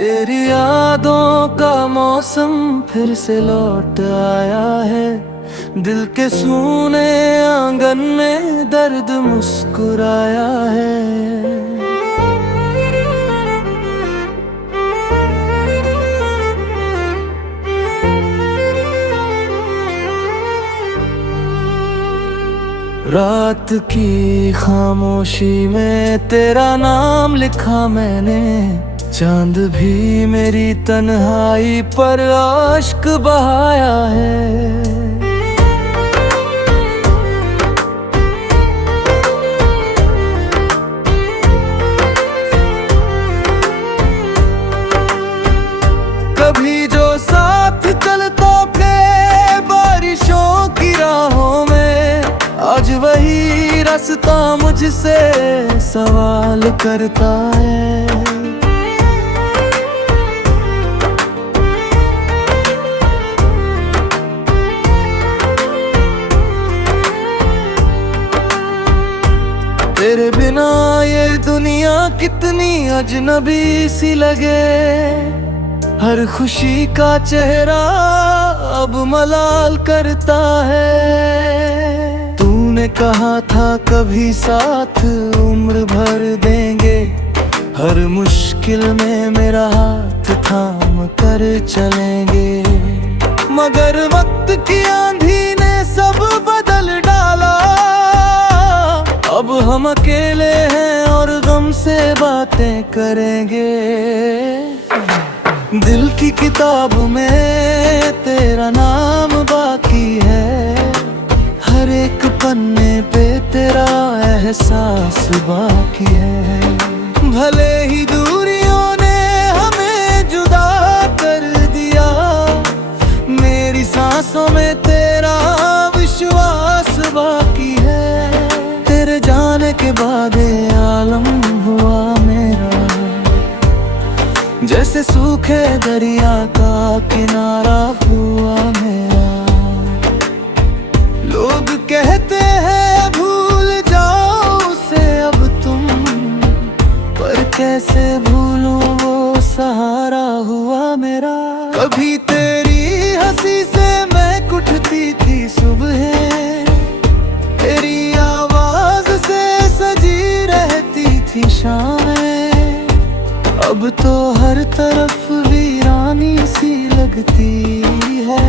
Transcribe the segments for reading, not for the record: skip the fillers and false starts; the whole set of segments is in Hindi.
तेरी यादों का मौसम फिर से लौट आया है। दिल के सूने आंगन में दर्द मुस्कुराया है। रात की खामोशी में तेरा नाम लिखा मैंने। चांद भी मेरी तन्हाई पर आश्क बहाया है। कभी जो साथ चलता थे बारिशों की राहों में, आज वही रास्ता मुझसे सवाल करता है। तेरे बिना ये दुनिया कितनी अजनबी सी लगे। हर खुशी का चेहरा अब मलाल करता है। तूने कहा था कभी साथ उम्र भर देंगे। हर मुश्किल में मेरा हाथ थाम कर चलेंगे। मगर वक्त की आंधी ने सब बदल डाला। अब हम अकेले हैं और गम से बातें करेंगे। दिल की किताब में तेरा नाम बाकी है। हर एक पन्ने पे तेरा एहसास बाकी है। भले ही दूरियों ने हमें जुदा कर दिया, मेरी सांसों में तेरा विश्वास बाकी है। तेरे जाने के बाद ये आलम हुआ मेरा, जैसे सूखे दरिया का किनारा हुआ मेरा। लोग कहते हैं भूल जाओ उसे अब तुम, पर कैसे भूलूं वो सहारा हुआ मेरा। कभी तेरी हंसी से मैं कुटती थी सुबह, तेरी आवाज से सजी रहती थी शामें। अब तो हर तरफ वीरानी सी लगती है,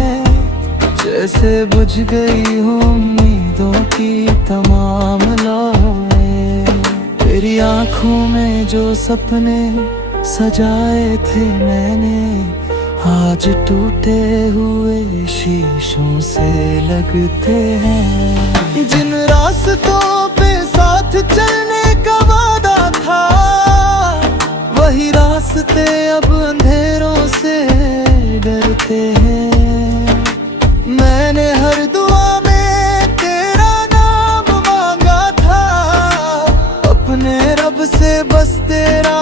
जैसे बुझ गई हूँ उम्मीदों की तमाम लौएं। तेरी आंखों में जो सपने सजाए थे मैंने, आज टूटे हुए शीशों से लगते हैं। जिन रास्तों पे साथ चलने का वादा था, वही रास्ते अब अंधेरों से डरते हैं। मैंने हर दुआ में तेरा नाम मांगा था, अपने रब से बस तेरा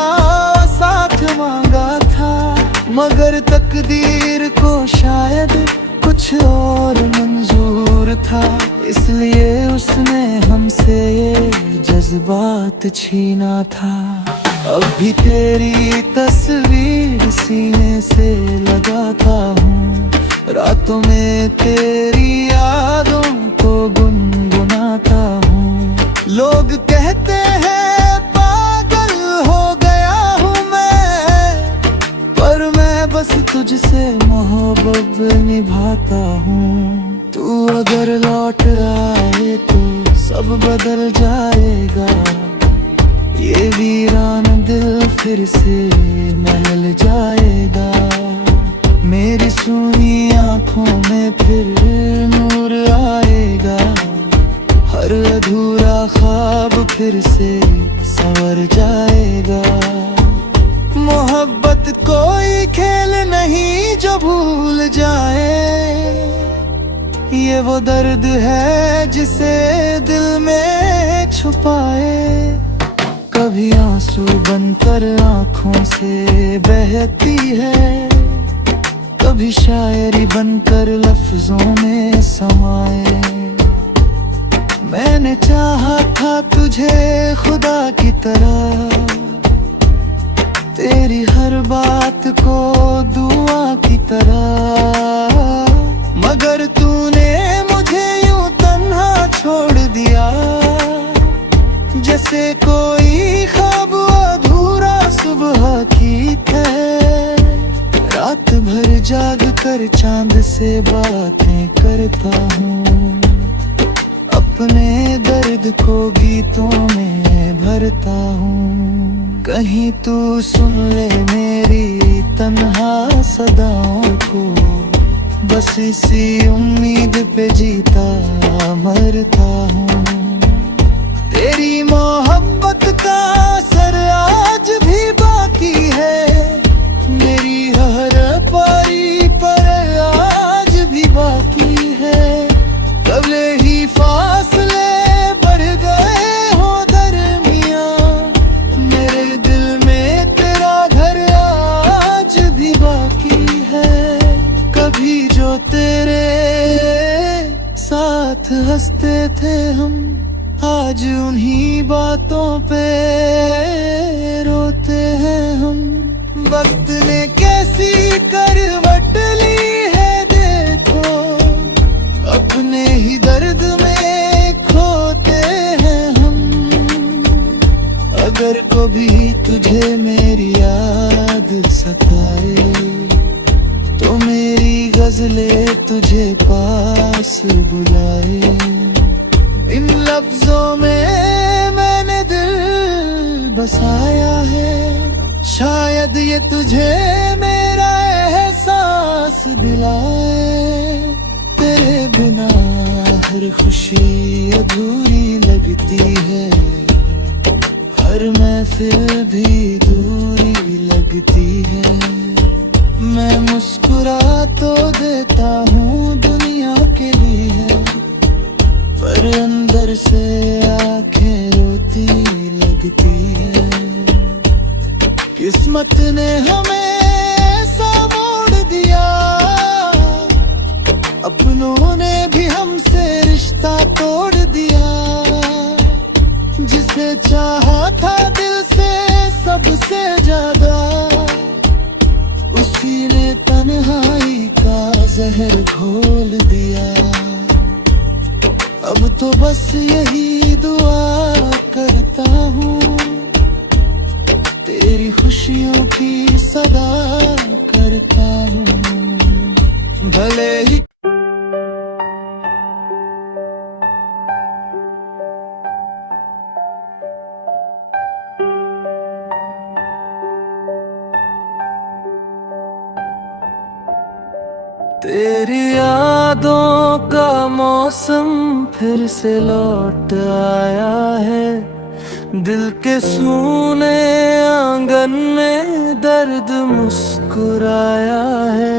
साथ मांगा था। मगर तकदीर को शायद कुछ और मंजूर था, इसलिए उसने हमसे ये जज्बात छीना था। अब भी तेरी तस्वीर सीने से लगाता हूँ, रातों में तेरी यादों को गुनगुनाता हूँ। लोग कहते हैं पागल हो गया हूँ मैं, पर मैं बस तुझसे मोहब्बत निभाता हूँ। तू अगर लौट आए तो सब बदल जाएगा। ये वीरान दिल फिर से महल जाएगा। मेरी सूनी आंखों में फिर नूर आएगा। हर अधूरा ख्वाब फिर से संवर जाएगा। मोहब्बत कोई खेल नहीं जो भूल जाए, ये वो दर्द है जिसे दिल में छुपाए। कभी आंसू बनकर आंखों से बहती है, कभी शायरी बनकर लफ्जों में समाए। मैंने चाहा था तुझे खुदा की तरह, तेरी हर बात को दुआ की तरह, मगर तूने मुझे यूं तन्हा छोड़ दिया, जैसे कोई ख्वाब अधूरा सुबह की तरह। रात भर जाग कर चांद से बातें करता हूँ, अपने दर्द को गीतों में भरता हूँ। कहीं तू सुन ले मेरी तन्हा सदाओं को, बस इसी उम्मीद पे जीता मरता हूँ। तेरी मोहब्बत का असर आज भी बाकी है, मेरी हर पारी पर आज भी बाकी है। कबले ही फासले बढ़ गए हो दरमियां, मेरे दिल में तेरा घर आज भी बाकी है। कभी जो तेरे साथ हंसते थे हम, आज उन्हीं बातों पे रोते हैं हम। वक्त ने कैसी करवट ली है देखो, अपने ही दर्द में खोते हैं हम। अगर कभी तुझे मेरी याद सताए, तो मेरी गजलें तुझे पास बुलाए। इन लफ्जों में मैंने दिल बसाया है, शायद ये तुझे मेरा एहसास दिलाए। तेरे बिना हर खुशी अधूरी लगती है, हर महफिल भी दूरी लगती है। मैं मुस्कुरा तो देता हूँ दुनिया के लिए, पर अंदर से आंखें रोती लगती है। किस्मत ने हमें ऐसा मोड़ दिया, अपनों ने भी हमसे रिश्ता तोड़ दिया। जिसे चाहा था दिल से सबसे ज्यादा, उसी ने तन्हाई का जहर घोल दिया। अब तो बस यही दुआ करता हूँ, तेरी खुशियों की सदा करता हूँ। भले ही तेरी यादों का मौसम फिर से लौट आया है, दिल के सूने आंगन में दर्द मुस्कुराया है।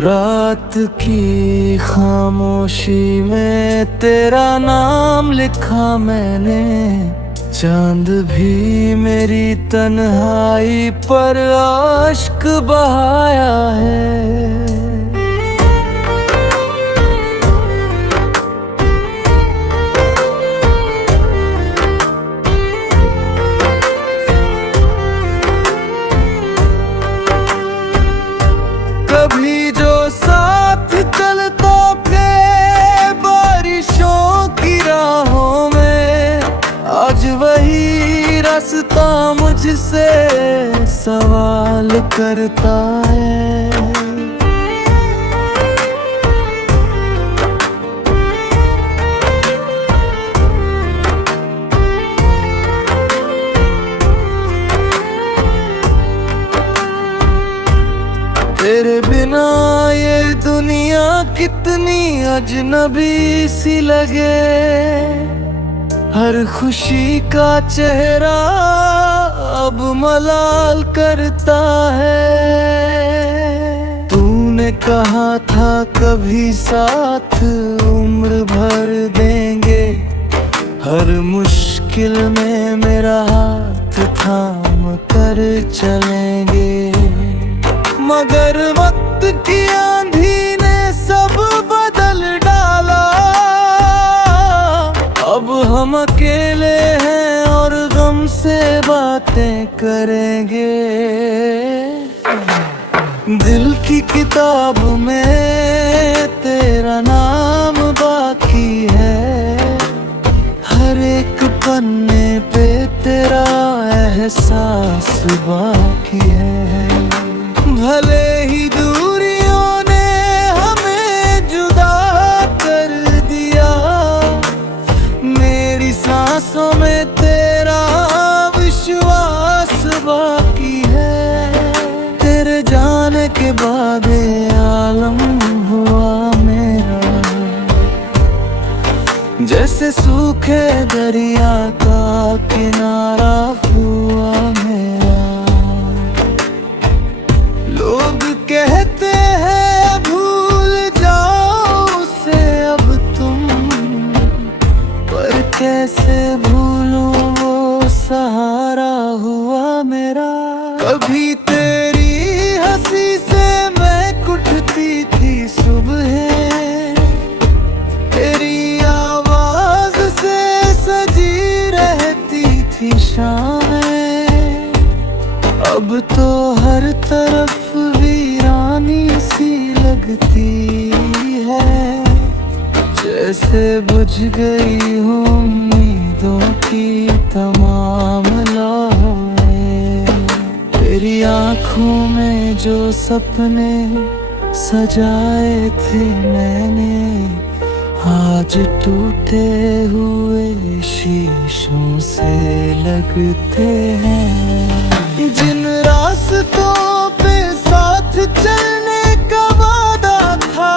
रात की खामोशी में तेरा नाम लिखा मैंने, चांद भी मेरी तन्हाई पर आश्क बहाया है। कभी जो साथ चलता थे बारिशों की राहों में, आज वही रास्ता मुझसे सवाल करता है। तेरे बिना ये दुनिया कितनी अजनबी सी लगे, हर खुशी का चेहरा अब मलाल करता है। तूने कहा था कभी साथ उम्र भर देंगे, हर मुश्किल में मेरा हाथ हाथ थाम कर चलेंगे। मगर वक्त की आंधी ने सब बदल डाला। अब हम अकेले हैं और गम से बातें करेंगे। दिल की किताब में तेरा नाम बाकी है। हर एक पन्ने पे तेरा एहसास बाकी है। भले ही दूरियों ने हमें जुदा कर दिया, मेरी सांसों में तेरा विश्वास बाकी है। तेरे जाने के बाद ये आलम हुआ मेरा, जैसे सूखे दरिया का किनारा हुआ मेरा। लोग कहते हैं भूल जाओ उसे अब तुम, पर कैसे भूलूं वो सहारा हुआ मेरा। कभी तेरी हंसी से मैं कुटती थी सुबह, तेरी आवाज से सजी रहती थी शामें। अब तो हर तरफ वीरानी सी लगती है, जैसे बुझ गई हूँ उम्मीदों की तमाम लौहें। तेरी आँखों में जो सपने सजाए थे मैंने, आज टूटे हुए शीशों से लगते हैं। जिन रास्तों पे साथ चलने का वादा था,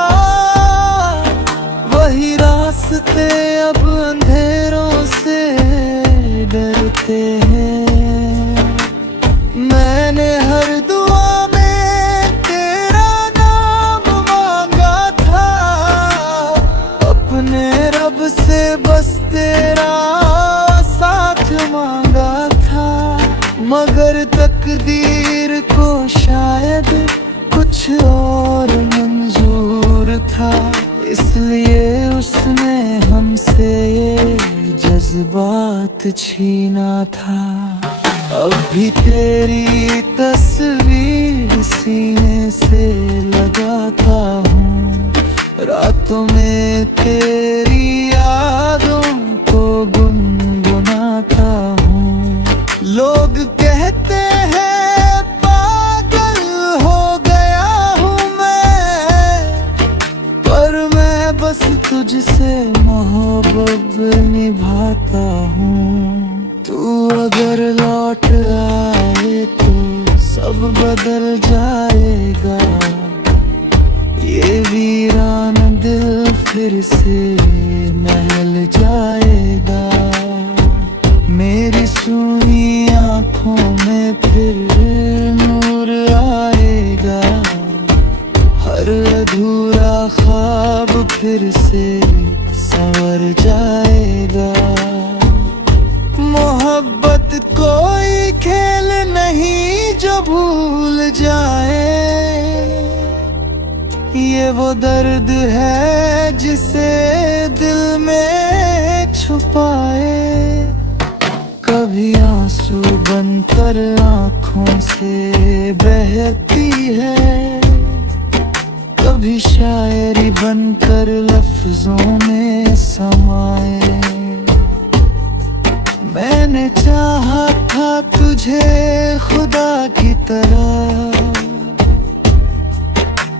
वही रास्ते अब अंधेरों से डरते हैं। मैंने हर दुआ में तेरा नाम मांगा था, अपने रब से बस तेरा साथ मांगा था। मगर तकदीर को शायद कुछ और मंजूर था, इसलिए उसने हमसे ये जज्बात छीना था। अब भी तेरी तस्वीर सीने से लगाता हूँ, रातों में तेरी यादों को गुनगुनाता हूँ। लोग कहते हैं पागल हो गया हूँ मैं, पर मैं बस तुझसे मोहब्बत निभाता हूँ। तू अगर लौट आए तो सब बदल जाएगा, ये वीरान दिल फिर से महल जाएगा। मेरी सूनी आँखों में फिर नूर आएगा, हर अधूरा ख्वाब फिर से संवर जाएगा। मोहब्बत कोई खेल नहीं जो भूल जाए, ये वो दर्द है जिसे दिल में छुपाए। कभी आंसू बनकर आँखों से बहती है, कभी शायरी बनकर लफ्जों में समाए। मैंने चाहा था तुझे खुदा की तरह,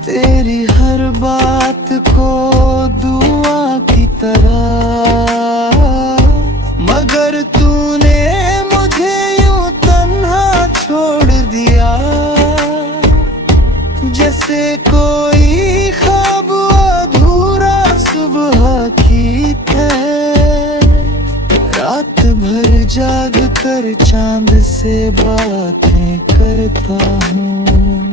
तेरी हर बात को दुआ की तरह, मगर तूने मुझे यूं तन्हा छोड़ दिया, जैसे कोई ख्वाब अधूरा सुबह की तरह। रात भर जाग कर चांद से बातें करता हूँ,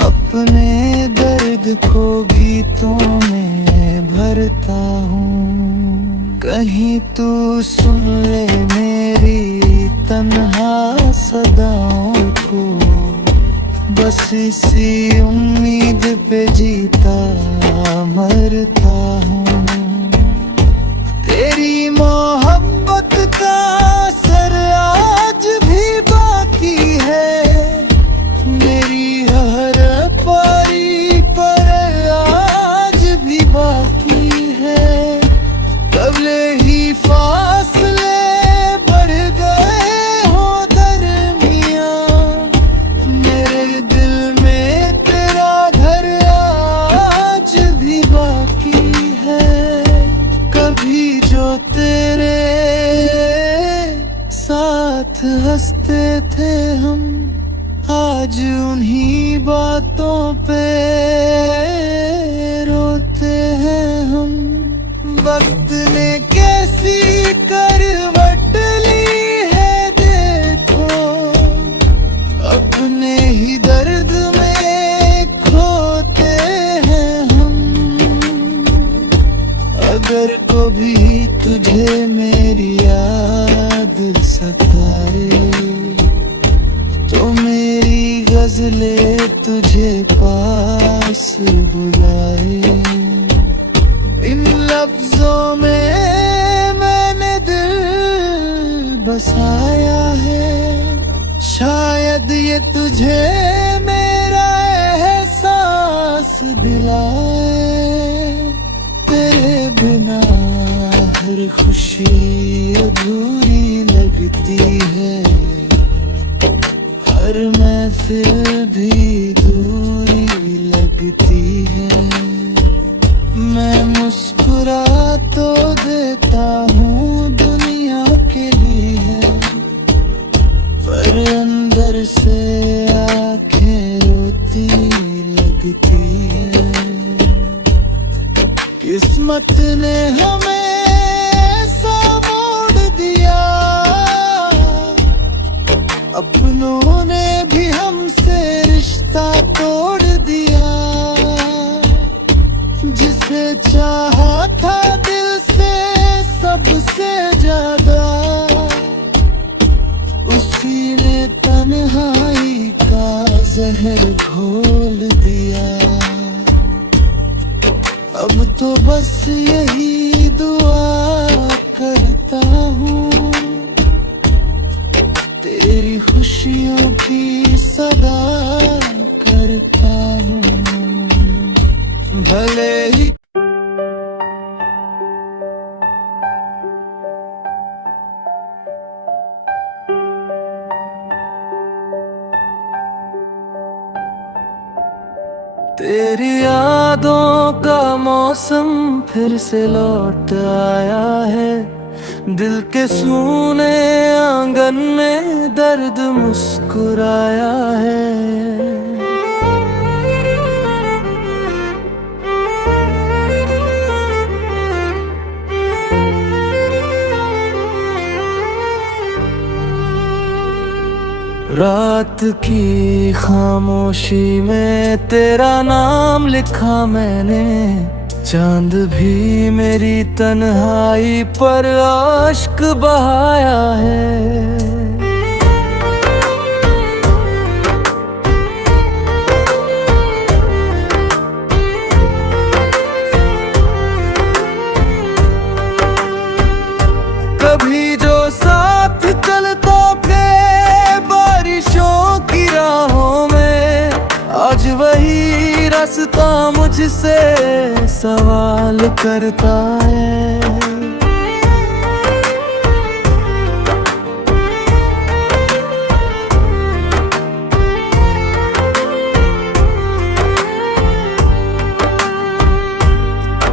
अपने दर्द को गीतों में भरता हूँ। कहीं तू सुन ले मेरी तन्हा सदाओं को, बस इसी उम्मीद पे जीता मरता हूँ। तेरी मोहब्बत का असर आज भी बाकी है, मेरी हर पारी पर आज भी बाकी है। कबले ही फासले बढ़ गए हो दरमियां, मेरे दिल में तेरा घर आज भी बाकी है। कभी जो तेरे साथ हंसते थे हम, आज उन्हीं बातों पे रोते हैं हम। वक्त ने कैसी करवट ली है देखो, अपने ही दर्द में खोते हैं हम। अगर कभी तुझे मेरी याद सताए, तो मेरी गजलें तुझे पास बुलाए। इन लफ्जों में मैंने दिल बसाया है, शायद ये तुझे मेरा एहसास दिलाए। तेरे बिना हर खुशी अधूरी लगती है, हर महफिल भी दूरी लगती है। मैं मुस्कुरा तो देता हूँ दुनिया के लिए, पर अंदर से आंखें रोती लगती है। किस्मत ने हमें ऐसा मोड़ दिया, अपनों ने भी हमसे रिश्ता तोड़ दिया। जिसे चाहा था दिल से सबसे ज्यादा, उसी ने तन्हाई का जहर घोल दिया। अब तो बस यही दुआ करता हूँ, तेरी खुशियों की सदा करता हूँ। भले ही तेरी यादों का मौसम फिर से लौट आया है, दिल के सूने आंगन में दर्द मुस्कुराया है। रात की खामोशी में तेरा नाम लिखा मैंने, चांद भी मेरी तन्हाई पर आश्क बहाया है। कभी जो साथ चलता थे बारिशों की राहों में, आज वही रास्ता मुझसे सवाल करता है।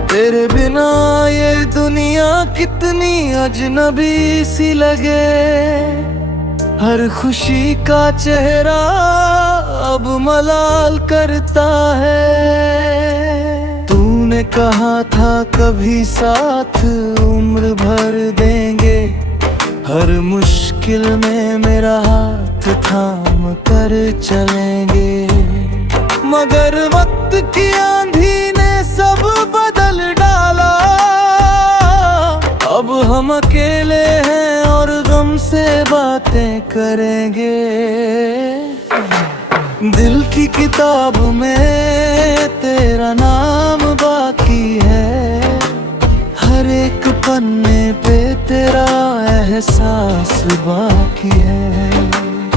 तेरे बिना ये दुनिया कितनी अजनबी सी लगे, हर खुशी का चेहरा अब मलाल करता है। तूने कहा था कभी साथ उम्र भर देंगे, हर मुश्किल में मेरा हाथ थाम कर चलेंगे। मगर वक्त की आंधी ने सब बदल डाला, अब हम अकेले हैं और गम से बातें करेंगे। दिल की किताब में तेरा नाम बाकी है, हर एक पन्ने पे तेरा एहसास बाकी है।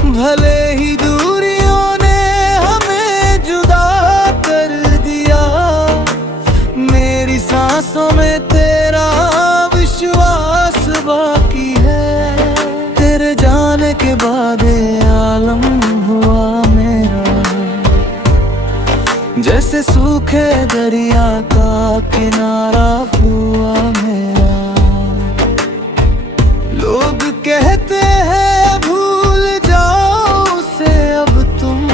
भले ही दूरियों ने हमें जुदा कर दिया, मेरी सांसों में तेरा विश्वास बाकी है। तेरे जाने के बाद ये आलम हुआ मेरा, जैसे सूखे दरिया का किनारा हुआ मेरा। लोग कहते हैं भूल जाओ उसे अब तुम,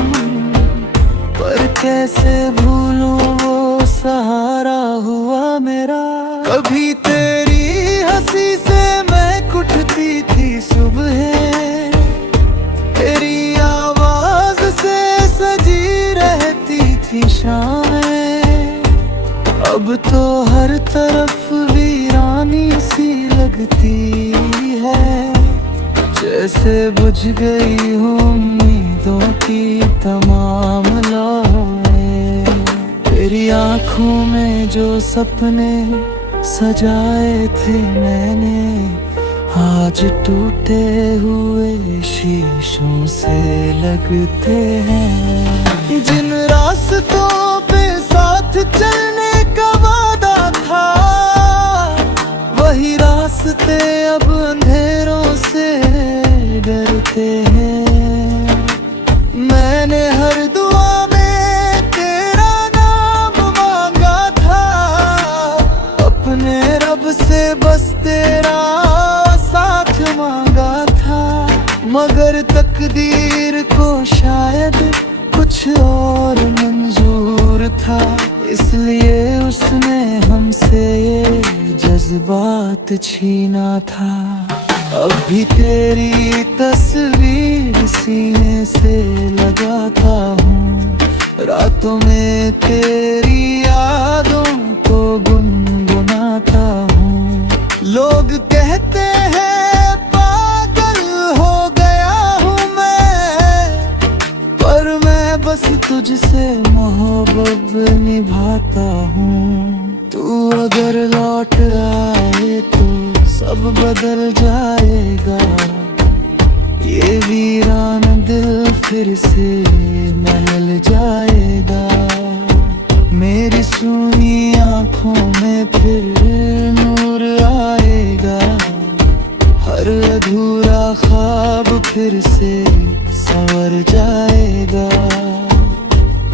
पर कैसे भूलूं वो सहारा हुआ मेरा। कभी तेरी हंसी से मैं कुटती थी सुबह, तेरी आवाज से सजी रहती थी शामें। अब तो हर तरफ वीरानी सी लगती है, जैसे बुझ गई हूँ उम्मीदों की तमाम लौहें। तेरी आँखों में जो सपने सजाए थे मैंने, आज टूटे हुए शीशों से लगते हैं। जिन रास्तों पे साथ चलने का वादा था, वही रास्ते अब अंधेरों से डरते हैं। मैंने हर दुआ में तेरा नाम मांगा था, अपने रब से बस तेरा साथ मांगा था। मगर तकदीर को शायद कुछ और मंजूर था, इसलिए उसने हमसे ये जज्बात छीना था। अब भी तेरी तस्वीर सीने से लगाता हूँ, रातों में तेरी यादों को गुनगुनाता हूँ। लोग कहते हैं पागल हो गया हूँ मैं, पर मैं बस तुझसे मोहब्बत निभाता हूँ। तू अगर लौट आए तो सब बदल जाएगा, ये वीरान दिल फिर से महल जाएगा। मेरी सूनी आँखों में फिर नूर आएगा, हर अधूरा ख्वाब फिर से संवर जाएगा।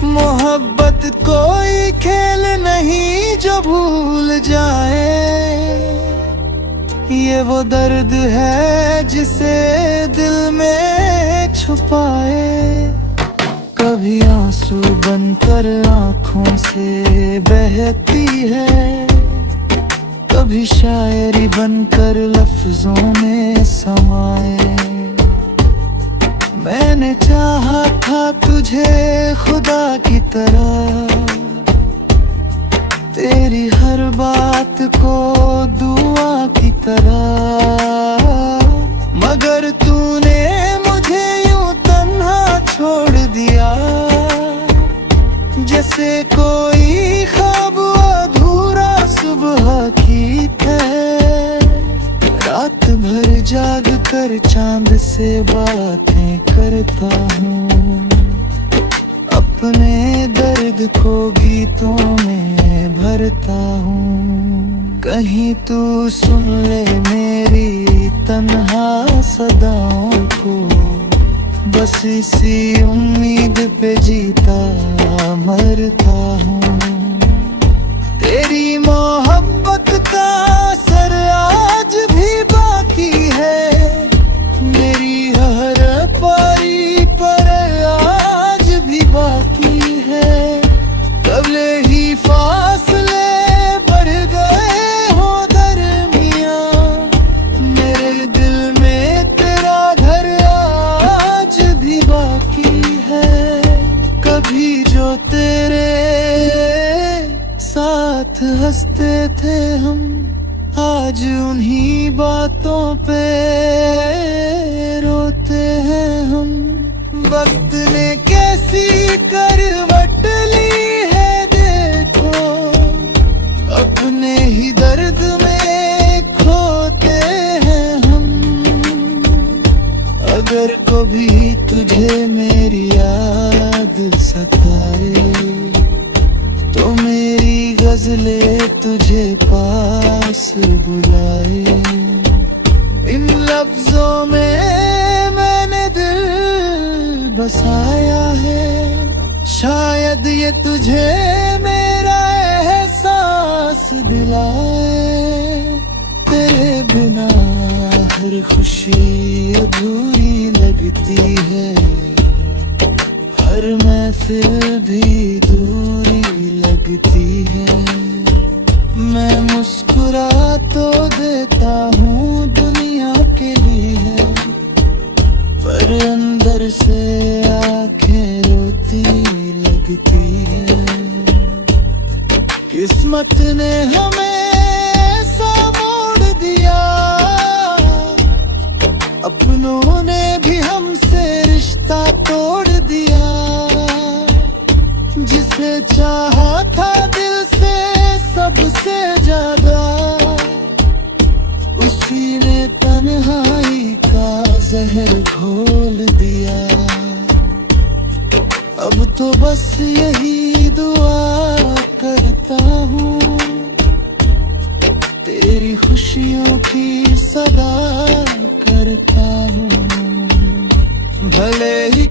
मोहब्बत कोई खेल नहीं जो भूल जाए, ये वो दर्द है जिसे दिल में छुपाए। कभी आंसू बनकर आँखों से बहती है, कभी शायरी बनकर लफ्जों में समाए। मैंने चाहा था तुझे खुदा की तरह, तेरी हर बात को दुआ की तरह, मगर तूने मुझे यूं तन्हा छोड़ दिया, जैसे कोई ख्वाब अधूरा सुबह की तरह। रात भर जाग कर चांद से बातें करता हूँ, अपने दर्द को गीतों में भरता हूँ। कहीं तू सुन ले मेरी तन्हा सदाओं को, बस इसी उम्मीद पे जीता मरता हूँ। तेरी मोहब्बत का असर आज भी बाकी है, मेरी हर पारी पर आज भी बाकी है। कबले ही फासले बढ़ गए हो दरमियां, मेरे दिल में तेरा घर आज भी बाकी है। कभी जो तेरे साथ हंसते थे हम, आज उन्हीं बातों पे रोते हैं हम। वक्त ने कैसी करवट ली है देखो, अपने ही दर्द में खोते हैं हम। अगर कभी तुझे मेरी याद सताए तो मेरी गजलें तुझे पास बुलाए। इन लफ्जों में मैंने दिल बसाया है, शायद ये तुझे मेरा एहसास दिलाए। तेरे बिना हर खुशी अधूरी लगती है, हर महफिल भी दूरी लगती है। मैं मुस्कुरा तो देता हूँ दुनिया के लिए, पर अंदर से आंखें रोती लगती है। किस्मत ने हमें ऐसा मोड़ दिया, अपनों ने भी हमसे रिश्ता तोड़ दिया। जिसे चाहा था दिल से सबसे ज्यादा, उसी ने तन्हाई का जहर घोल दिया। अब तो बस यही दुआ करता हूँ, तेरी खुशियों की सदा करता हूँ। भले ही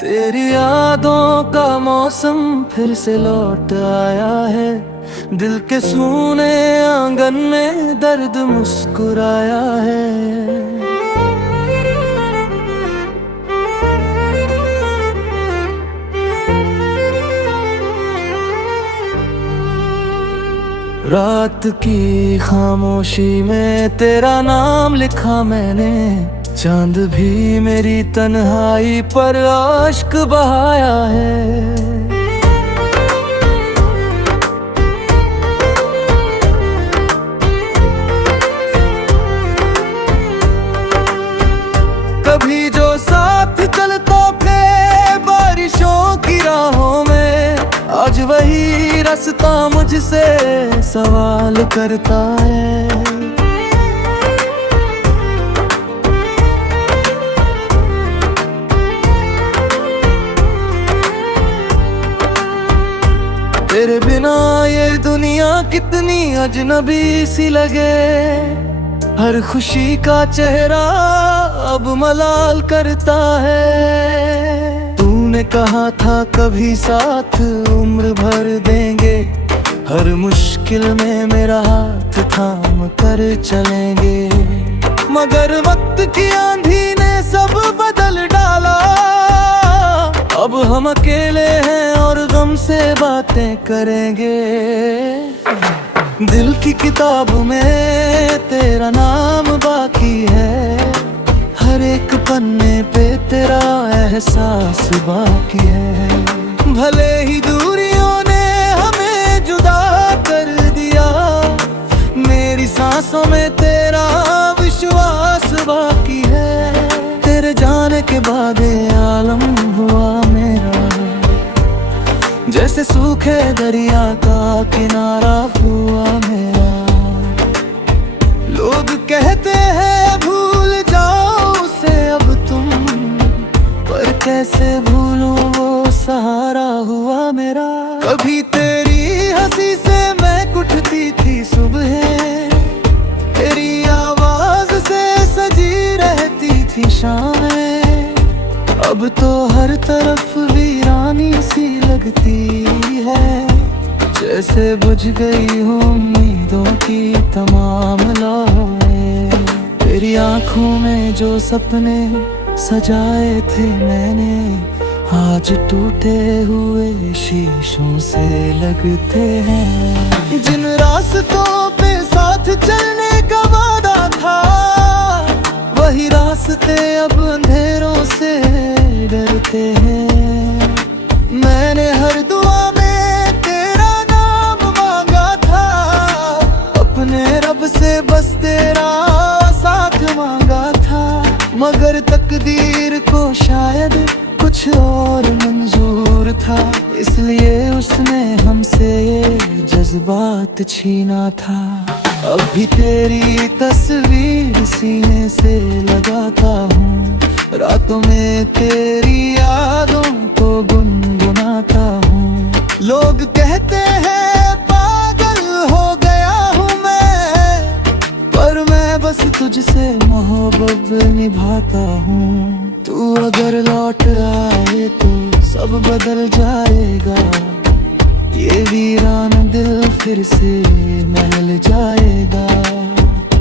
तेरी यादों का मौसम फिर से लौट आया है, दिल के सूने आंगन में दर्द मुस्कुराया है। रात की खामोशी में तेरा नाम लिखा मैंने, चांद भी मेरी तन्हाई पर आश्क बहाया है। कभी जो साथ चलता थे बारिशों की राहों में, आज वही रास्ता मुझसे सवाल करता है। तेरे बिना ये दुनिया कितनी अजनबी सी लगे, हर खुशी का चेहरा अब मलाल करता है। तूने कहा था कभी साथ उम्र भर देंगे, हर मुश्किल में मेरा हाथ थाम कर चलेंगे। मगर वक्त की आंधी ने सब बदल डाला, अब हम अकेले हैं और गम से बातें करेंगे। दिल की किताब में तेरा नाम बाकी है, हर एक पन्ने पे तेरा एहसास बाकी है। भले ही दूरियों ने हमें जुदा कर दिया, मेरी सांसों में तेरा विश्वास बाकी है। तेरे जाने के बाद ये आलम हुआ मेरा, जैसे सूखे दरिया का किनारा हुआ मेरा। लोग कहते हैं भूल जाओ उसे अब तुम, पर कैसे भूलूं वो सहारा हुआ मेरा। कभी तेरी हंसी से मैं उठती थी सुबह, तेरी आवाज से सजी रहती थी शामें। अब तो हर तरफ वीरानी सी लगती है, जैसे बुझ गई हूँ उम्मीदों की तमाम लौएं। तेरी आंखों में जो सपने सजाए थे मैंने, आज टूटे हुए शीशों से लगते हैं। जिन रास्तों पे साथ चलने का वादा था, वही रास्ते अब अंधेरों से डरते हैं। मैंने हर दुआ में तेरा नाम मांगा था, अपने रब से बस तेरा साथ मांगा था। मगर तकदीर को शायद कुछ और मंजूर था, इसलिए उसने हमसे ये जज्बात छीना था। अब भी तेरी तस्वीर सीने से लगाता हूँ, रातों में तेरी यादों को गुनगुनाता हूँ। लोग कहते हैं पागल हो गया हूँ मैं, पर मैं बस तुझसे मोहब्बत निभाता हूँ। तू अगर लौट आए तो सब बदल जाएगा, ये वीरान दिल फिर से महल जाएगा।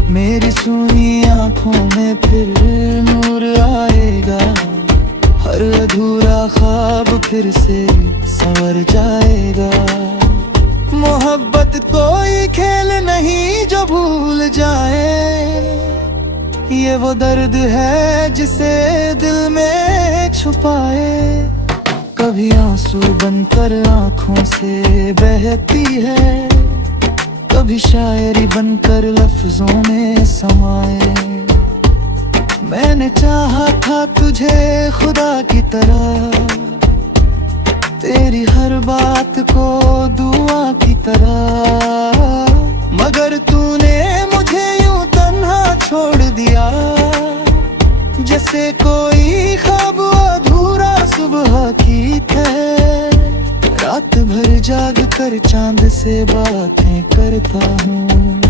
मेरी सूनी आंखों में फिर नूर आएगा, हर अधूरा ख्वाब फिर से संवर जाएगा। मोहब्बत कोई खेल नहीं जो भूल जाए, ये वो दर्द है जिसे दिल में छुपाए। कभी आंसू बनकर आंखों से बहती है, कभी शायरी बनकर लफ्जों में समाए। मैंने चाहा था तुझे खुदा की तरह, तेरी हर बात को दुआ की तरह, मगर तूने मुझे यूं तन्हा छोड़ दिया, जैसे कोई ख्वाब अधूरा सुबह की तरह। रात भर जाग कर चांद से बातें करता हूँ,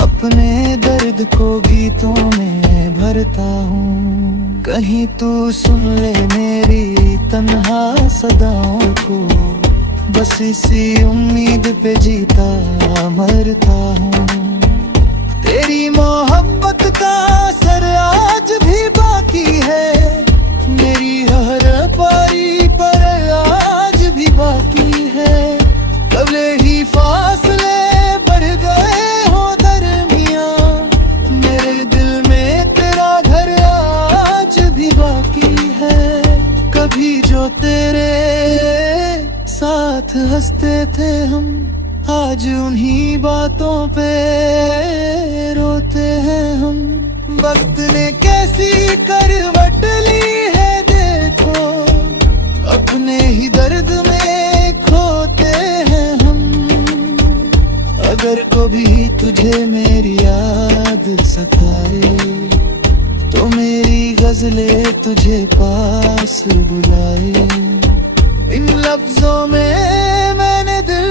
अपने दर्द को गीतों में भरता हूँ। कहीं तू सुन ले मेरी तन्हा सदाओं को, बस इसी उम्मीद पे जीता मरता हूँ। तेरी मोहब्बत का असर आज भी बाकी है, मेरी हर पारी पर आज भी बाकी है। कबले ही फासले बढ़ गए हो दरमियां, मेरे दिल में तेरा घर आज भी बाकी है। कभी जो तेरे साथ हंसते थे हम, आज उन्हीं बातों पे रोते हैं हम। वक्त ने कैसी करवट ली है देखो, अपने ही दर्द में खोते हैं हम। अगर कभी तुझे मेरी याद सताए, तो मेरी गजलें तुझे पास बुलाए। इन लफ्जों में मैंने दिल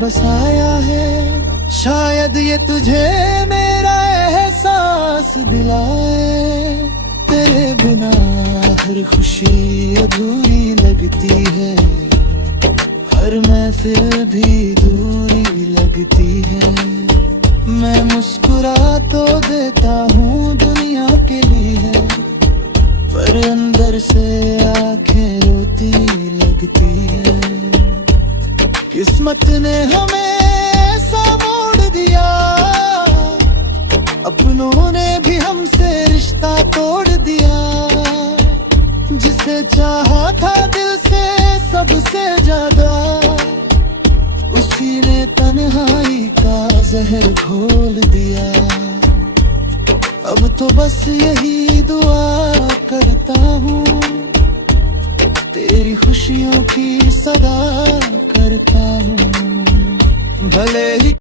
बसाया है, शायद ये तुझे मेरा एहसास दिलाए। तेरे बिना हर खुशी अधूरी लगती है, हर महफिल भी दूरी लगती है। मैं मुस्कुरा तो देता हूँ दुनिया के लिए, पर अंदर से आंखें रोती लगती है। किस्मत ने हमें ऐसा मोड़ दिया, अपनों ने भी हमसे रिश्ता तोड़ दिया। जिसे चाहा था दिल से सबसे ज्यादा, उसी ने तन्हाई का जहर घोल दिया। अब तो बस यही दुआ करता हूँ, तेरी खुशियों की सदा करता हूँ। भले ही